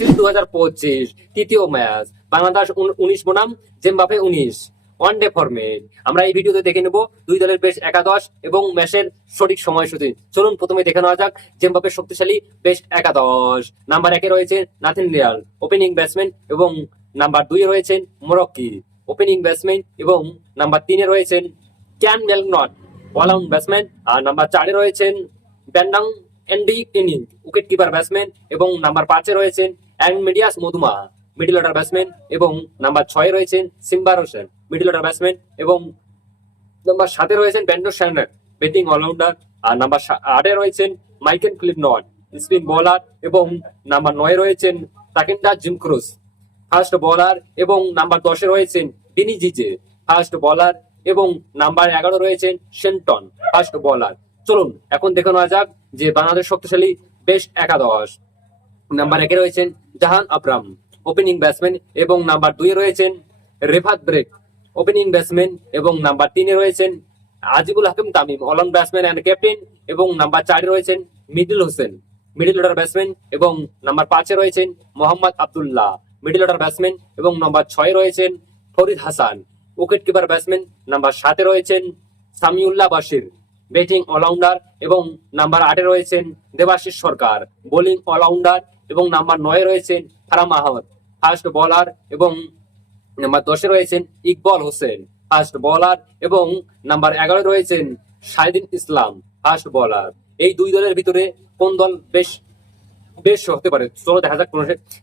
Series দু হাজার পঁচিশ, তৃতীয় ম্যাচ, বাংলাদেশ উন- উনিশ বনাম, জিম্বাবুয়ে উনিশ। ওয়ান ডে ফরম্যাট আমরা এই ভিডিওতে দেখে নেব দুই দলের বেশ একাদশ এবং ম্যাচের সঠিক সময়সূচি। চলুন প্রথমে দেখে নেওয়া যাক জিম্বাবুয়ের শক্তিশালী, বেশ একাদশ। নাম্বার একে রয়েছে নাথিন রিয়াল ওপেনিং ব্যাটসম্যান এবং নাম্বার দুই রয়েছেন মোরক্কি। ওপেনিং ব্যাটসম্যান এবং নাম্বার তিনে রয়েছেন ক্যান মেলনট অলরাউন্ড ব্যাটসম্যান আর নাম্বার চারে রয়েছেন ব্যান্ডাং এন্ডি ইনিং উইকেট কিপার ব্যাটসম্যান এবং নাম্বার পাঁচে রয়েছেন অ্যাংমিডিয়াস মধুমা মিডল অর্ডার ব্যাটসম্যান এবং নাম্বার ছয়ে রয়েছেন সিম্বার হোসেন মিডল অর্ডার ব্যাটসম্যান এবং নাম্বার সাতে রয়েছেন ব্যান্ডো স্ট্যান্ডার্ড ব্যাটিং অলরাউন্ডার আর নাম্বার আটে রয়েছেন মাইকেল ফিলিপ নট স্পিন বোলার এবং নাম্বার নয়ে রয়েছেন তাকিন্দা জিম ক্রুজ ফার্স্ট বোলার এবং নাম্বার দশে রয়েছেন বিনি জিজে ফার্স্ট বোলার এবং নাম্বার এগারো রয়েছেন সেন্টন ফার্স্ট বোলার চলুন, এখন দেখে নেওয়া যাক যে বাংলাদেশ শক্তিশালী বেস্ট একাদশ। নাম্বার একে রয়েছেন জাহান আবরাম ওপেনিং ব্যাটসম্যান এবং নাম্বার দুই রয়েছেন রেফাত ব্রেক ওপেনিং ব্যাটসম্যান এবং নাম্বার তিনে রয়েছেন আজিবুল হাকিম তামিম অলন ব্যাটসম্যান অ্যান্ড ক্যাপ্টেন এবং নাম্বার চারে রয়েছেন মিডিল হোসেন মিডিল অর্ডার ব্যাটসম্যান এবং নাম্বার পাঁচে রয়েছেন Mohammad Abdullah middle order batsman এবং নাম্বার ছয় রয়েছেন Farid Hasan wicket keeper batsman number সাতে রয়েছেন সামিউল্লাহ বাশির ব্যাটিং অলরাউন্ডার এবং নাম্বার আটে রয়েছেন দেবাশিস সরকার বোলিং অলরাউন্ডার এবং নাম্বার নয়ে রয়েছেন ফারাম আহমদ ফার্স্ট বলার এবং নাম্বার দশে রয়েছেন ইকবল হোসেন ফার্স্ট বলার এবং নাম্বার এগারো রয়েছেন শাহিদিন ইসলাম ফার্স্ট বলার এই দুই দলের ভিতরে কোন দল বেশ বেশ হতে পারে? চলো দেখা যাক কোন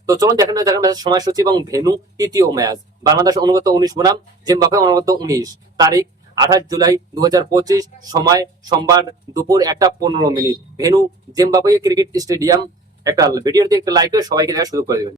তো চলুন দেখেন ম্যাচের সময়সূচি এবং ভেনু তৃতীয় ম্যাচ। বাংলাদেশ অনুগত উনিশ বনাম, জিম্বাবুয়ে অনুগত উনিশ। তারিখ আঠাশ জুলাই দু হাজার পঁচিশ, সময় সোমবার দুপুর একটা পনেরো minute. Venue Zimbabwe cricket stadium একটা ভিডিও একটা লাইক করে সবাইকে দেখার শুরু করে দেবেন।